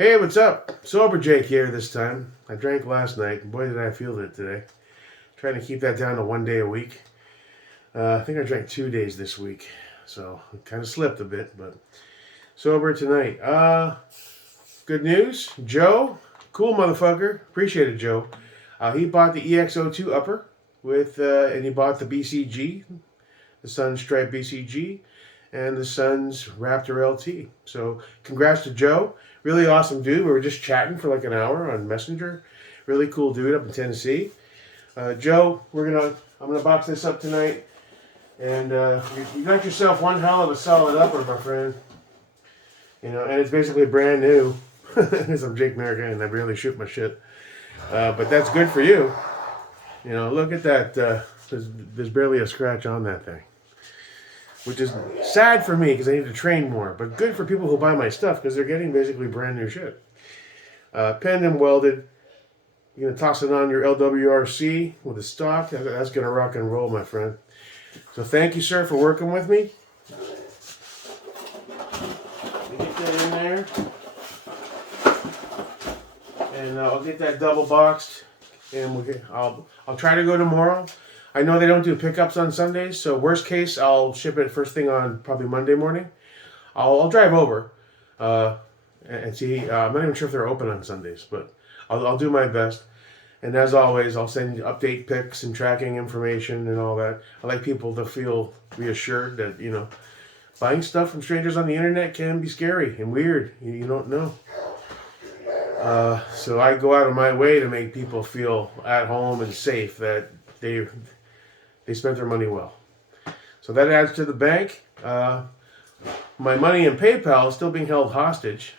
Hey, what's up? Sober Jake here this time. I drank last night, and boy did I feel it today. Trying to keep that down to 1 day a week. I think I drank 2 days this week, so I kind of slipped a bit, but sober tonight. Good news. Joe, cool motherfucker. Appreciate it, Joe. He bought the EXO2 upper and he bought the BCG, the Sunstripe BCG, and the Suns Raptor LT. So congrats to Joe. Really awesome dude. We were just chatting for like an hour on Messenger. Really cool dude up in Tennessee. Joe, I'm gonna box this up tonight, and you got yourself one hell of a solid upper, my friend. You know, and it's basically brand new. Because I'm Jake America and I barely shoot my shit. But that's good for you. You know, look at that. There's barely a scratch on that thing. Which is sad for me because I need to train more. But good for people who buy my stuff because they're getting basically brand new shit. Penned and welded. You're going to toss it on your LWRC with a stock. That's going to rock and roll, my friend. So thank you, sir, for working with me. Let me get that in there. And I'll get that double boxed. And I'll try to go tomorrow. I know they don't do pickups on Sundays, so worst case, I'll ship it first thing on probably Monday morning. I'll drive over and see. I'm not even sure if they're open on Sundays, but I'll do my best. And as always, I'll send you update pics and tracking information and all that. I like people to feel reassured that, you know, buying stuff from strangers on the internet can be scary and weird. You don't know. So I go out of my way to make people feel at home and safe that they spent their money well. So that adds to the bank. My money in PayPal is still being held hostage.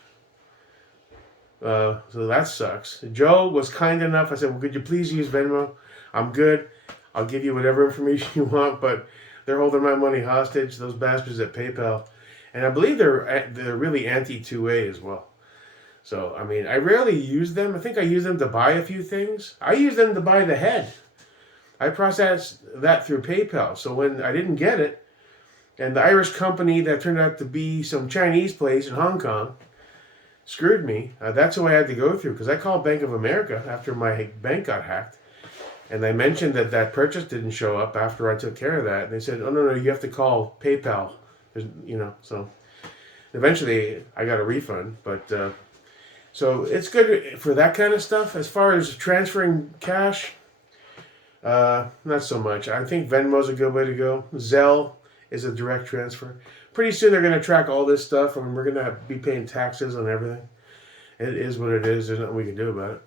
So that sucks. Joe was kind enough. I said, well, could you please use Venmo? I'm good. I'll give you whatever information you want, but they're holding my money hostage, those bastards at PayPal. And I believe they're really anti-2A as well. So, I mean, I rarely use them. I think I use them to buy a few things. I use them to buy the head. I processed that through PayPal. So when I didn't get it, and the Irish company that turned out to be some Chinese place in Hong Kong screwed me, that's who I had to go through. Because I called Bank of America after my bank got hacked. And they mentioned that purchase didn't show up after I took care of that. And they said, oh, no, you have to call PayPal. So eventually I got a refund. But so it's good for that kind of stuff. As far as transferring cash, not so much. I think Venmo's a good way to go. Zelle is a direct transfer. Pretty soon they're going to track all this stuff, and we're going to be paying taxes on everything. It is what it is. There's nothing we can do about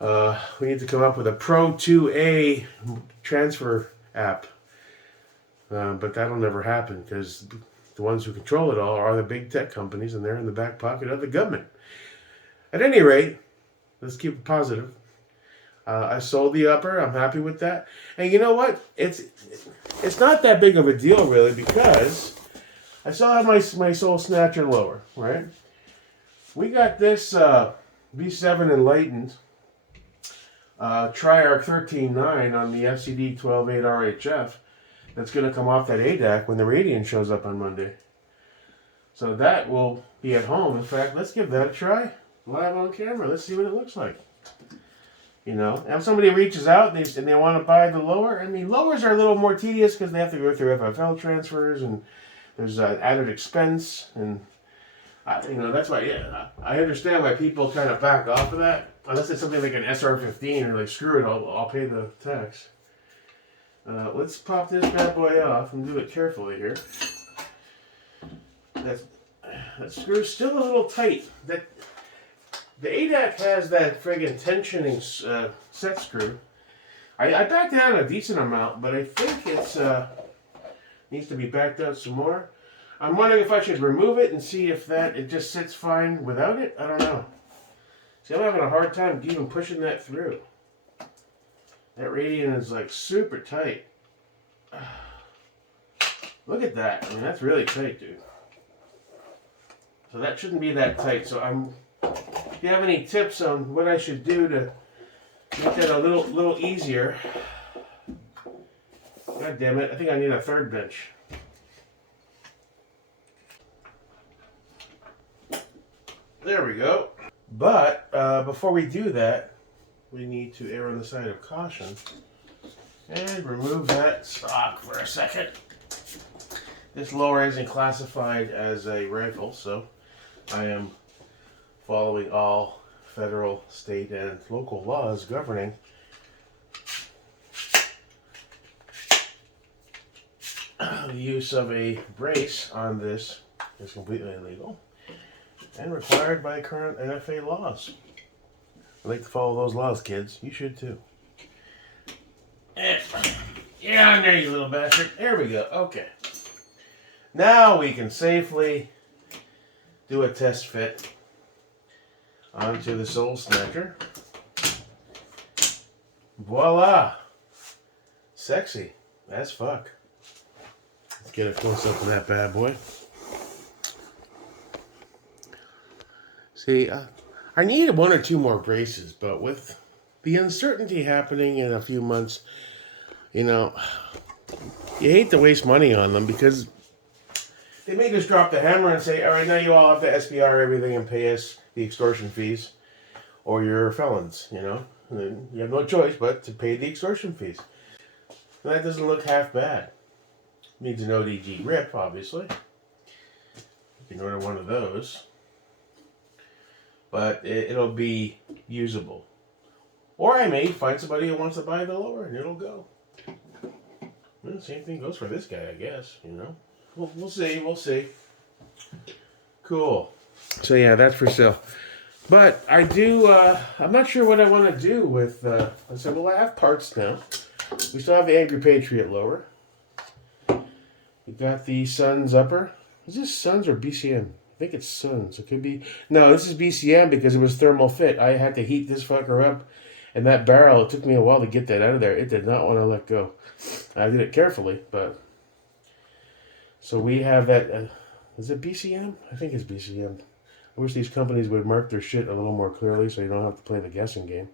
it. We need to come up with a Pro 2A transfer app. But that'll never happen because the ones who control it all are the big tech companies, and they're in the back pocket of the government. At any rate, let's keep it positive. I sold the upper. I'm happy with that. And you know what? It's not that big of a deal, really, because I still have my Soul Snatcher lower, right? We got this V7 Enlightened Triarch 13.9 on the FCD 12.8 RHF that's going to come off that ADAC when the Radiant shows up on Monday. So that will be at home. In fact, let's give that a try live on camera. Let's see what it looks like. You know, if somebody reaches out and they want to buy the lower, I mean, lowers are a little more tedious because they have to go through FFL transfers and there's added expense. And, that's why, I understand why people kind of back off of that. Unless it's something like an SR15 or like, screw it, I'll pay the tax. Let's pop this bad boy off and do it carefully here. That screw's still a little tight. The ADAC has that friggin' tensioning set screw. I backed down a decent amount, but I think it's needs to be backed out some more. I'm wondering if I should remove it and see if it just sits fine without it. I don't know. See, I'm having a hard time even pushing that through. That Radiant is like super tight. Look at that. I mean, that's really tight, dude. So that shouldn't be that tight. So if you have any tips on what I should do to make that a little easier. God damn it, I think I need a third bench. There There we go. But before we do that, we need to err on the side of caution and remove that stock for a second. This lower isn't classified as a rifle, so I am following all federal, state, and local laws governing the use of a brace on this is completely illegal and required by current NFA laws. I like to follow those laws, kids. You should too. Yeah, on there, you little bastard. There we go. Okay. Now we can safely do a test fit onto the Soul Snatcher. Voila! Sexy as fuck. Let's get a close up on that bad boy. See, I need one or two more braces, but with the uncertainty happening in a few months, you know, you hate to waste money on them because they may just drop the hammer and say, all right, now you all have to SBR everything and pay us the extortion fees, or you're felons, you know. And then you have no choice but to pay the extortion fees. And that doesn't look half bad. Needs an ODG grip, obviously. You can order one of those. But it'll be usable. Or I may find somebody who wants to buy the lower and it'll go. Well, same thing goes for this guy, I guess, you know. We'll see, we'll see. Cool. So yeah, that's for sale. But I do, I'm not sure what I want to do with, I said, well, I have parts now. We still have the Angry Patriot lower. We got the Suns upper. Is this Suns or BCM? I think it's Suns. It could be. No, this is BCM because it was thermal fit. I had to heat this fucker up. And that barrel, it took me a while to get that out of there. It did not want to let go. I did it carefully, but... So we have that... is it BCM? I think it's BCM. I wish these companies would mark their shit a little more clearly so you don't have to play the guessing game.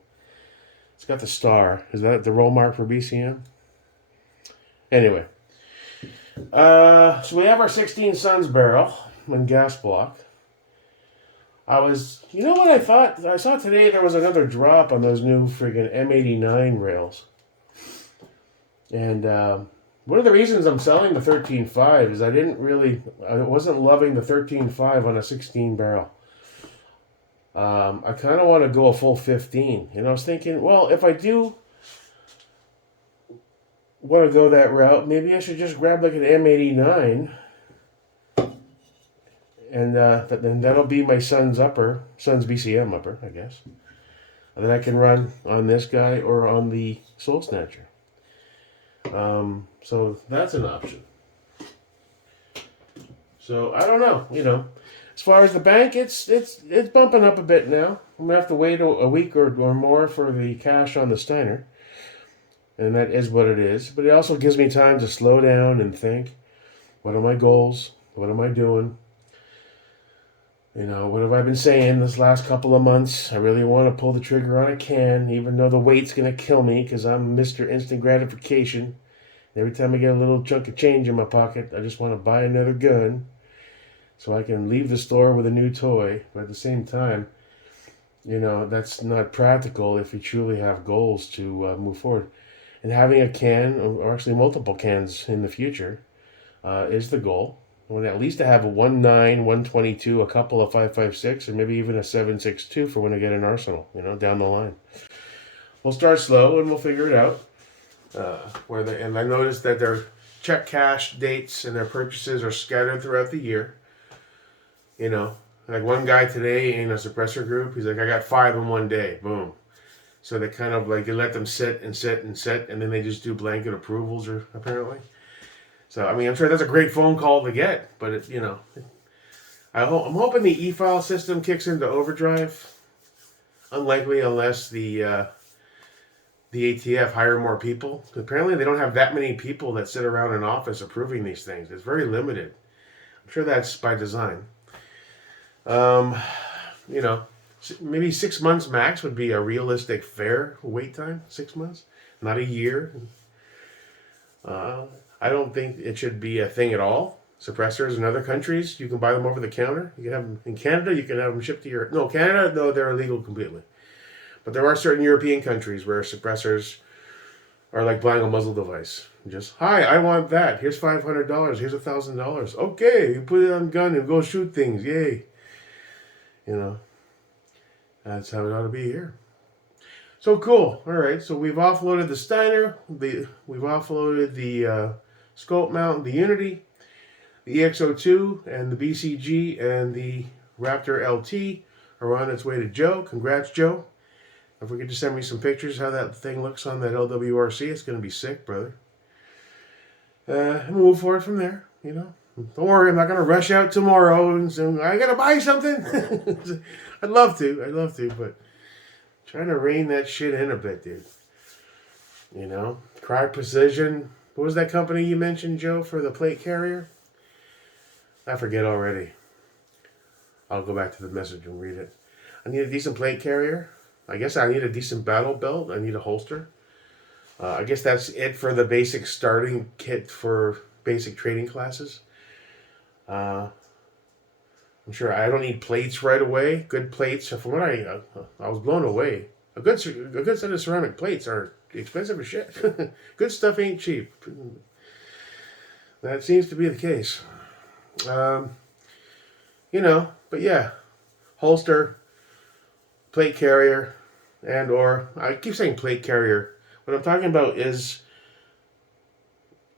It's got the star. Is that the roll mark for BCM? Anyway. So we have our 16 Suns barrel and gas block. You know what I thought? I saw today there was another drop on those new friggin' M89 rails. And one of the reasons I'm selling the 13.5 is I wasn't loving the 13.5 on a 16 barrel. I kind of want to go a full 15. And I was thinking, well, if I do want to go that route, maybe I should just grab like an M89. And then that'll be my Suns BCM upper, I guess. And then I can run on this guy or on the Soul Snatcher. So that's an option. So I don't know, you know. As far as the bank, it's bumping up a bit now. I'm gonna have to wait a week or more for the cash on the Steiner. And that is what it is. But it also gives me time to slow down and think, what are my goals? What am I doing? You know, what have I been saying this last couple of months? I really want to pull the trigger on a can, even though the weight's going to kill me because I'm Mr. Instant Gratification. Every time I get a little chunk of change in my pocket, I just want to buy another gun so I can leave the store with a new toy. But at the same time, you know, that's not practical if you truly have goals to move forward. And having a can, or actually multiple cans in the future, is the goal. I want at least to have a 1.9, 122, a couple of 5.56, and maybe even a 7.62 for when I get an arsenal, you know, down the line. We'll start slow and we'll figure it out. And I noticed that their check cash dates and their purchases are scattered throughout the year. You know, like one guy today in a suppressor group, he's like, I got 5 in one day. Boom. So they kind of like, you let them sit and sit and sit, and then they just do blanket approvals, or apparently. So, I mean, I'm sure that's a great phone call to get, but, it, you know, I'm hoping the e-file system kicks into overdrive. Unlikely unless the ATF hire more people. Apparently, they don't have that many people that sit around an office approving these things. It's very limited. I'm sure that's by design. You know, maybe 6 months max would be a realistic, fair wait time. 6 months, not a year. I don't think it should be a thing at all. suppressors in other countries. You can buy them over the counter. You can have them in Canada. You can have them shipped to your... No, Canada, no, they're illegal completely. But there are certain European countries where suppressors are like buying a muzzle device. Just, hi, I want that. Here's $500. Here's $1,000. Okay, you put it on a gun and go shoot things. Yay. You know, that's how it ought to be here. So cool. All right, so we've offloaded the Steiner. We've offloaded the scope mount, the Unity, the EXO2, and the BCG, and the Raptor LT are on its way to Joe. Congrats, Joe. If we could just send me some pictures how that thing looks on that LWRC, it's going to be sick, brother. And we'll move forward from there, you know. Don't worry, I'm not going to rush out tomorrow and say, I got to buy something. I'd love to, but trying to rein that shit in a bit, dude. You know, Crye Precision. What was that company you mentioned, Joe, for the plate carrier? I forget already. I'll go back to the message and read it. I need a decent plate carrier. I guess I need a decent battle belt. I need a holster. I guess that's it for the basic starting kit for basic training classes. I'm sure I don't need plates right away. Good plates. From what I was blown away. A good set of ceramic plates are expensive as shit. Good stuff ain't cheap. That seems to be the case. You know, but yeah, holster, plate carrier, and or I keep saying plate carrier. What I'm talking about is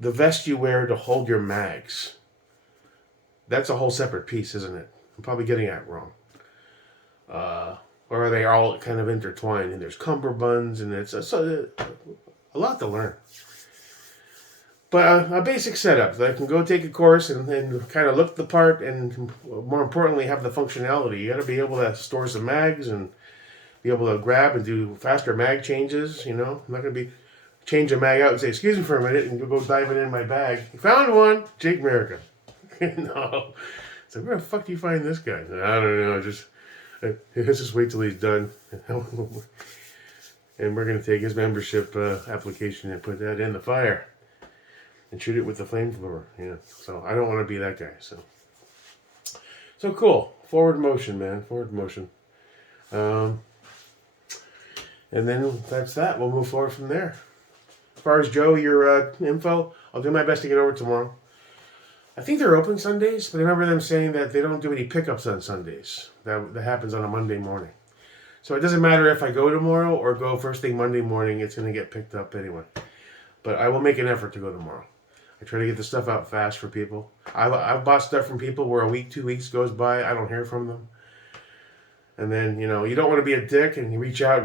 the vest you wear to hold your mags. That's a whole separate piece, isn't it? I'm probably getting that wrong. Or are they all kind of intertwined? And there's cummerbunds, and it's a lot to learn. But a basic setup that I can go take a course and kind of look the part, and more importantly, have the functionality. You got to be able to store some mags and be able to grab and do faster mag changes. You know, I'm not going to be change a mag out and say, "Excuse me for a minute," and go diving in my bag. You found one, Jake America. No, so where the fuck do you find this guy? I don't know. Let's just wait till he's done, and we're going to take his membership application and put that in the fire. And shoot it with the flamethrower. Yeah. So I don't want to be that guy. So cool. Forward motion, man. Forward motion. And then that's that. We'll move forward from there. As far as Joe, your info, I'll do my best to get over tomorrow. I think they're open Sundays, but I remember them saying that they don't do any pickups on Sundays. That happens on a Monday morning. So it doesn't matter if I go tomorrow or go first thing Monday morning. It's going to get picked up anyway. But I will make an effort to go tomorrow. I try to get the stuff out fast for people. I've bought stuff from people where a week, 2 weeks goes by, I don't hear from them. And then, you know, you don't want to be a dick and you reach out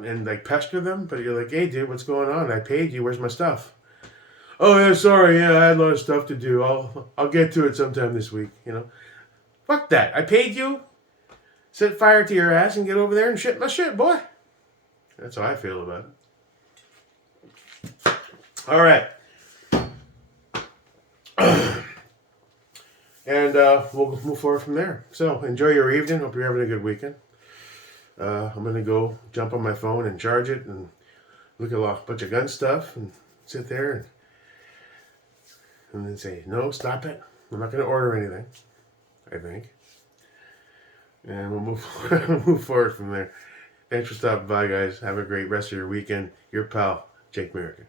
and like pester them, but you're like, hey dude, what's going on? I paid you, where's my stuff? Oh yeah, sorry, yeah, I had a lot of stuff to do. I'll get to it sometime this week, you know. Fuck that. I paid you. Set fire to your ass and get over there and shit my shit, boy. That's how I feel about it. All right. And we'll move forward from there. So enjoy your evening. Hope you're having a good weekend. I'm going to go jump on my phone and charge it and look at a bunch of gun stuff and sit there and then say, no, stop it. I'm not going to order anything, I think. And we'll move forward from there. Thanks for stopping by, guys. Have a great rest of your weekend. Your pal, Jake American.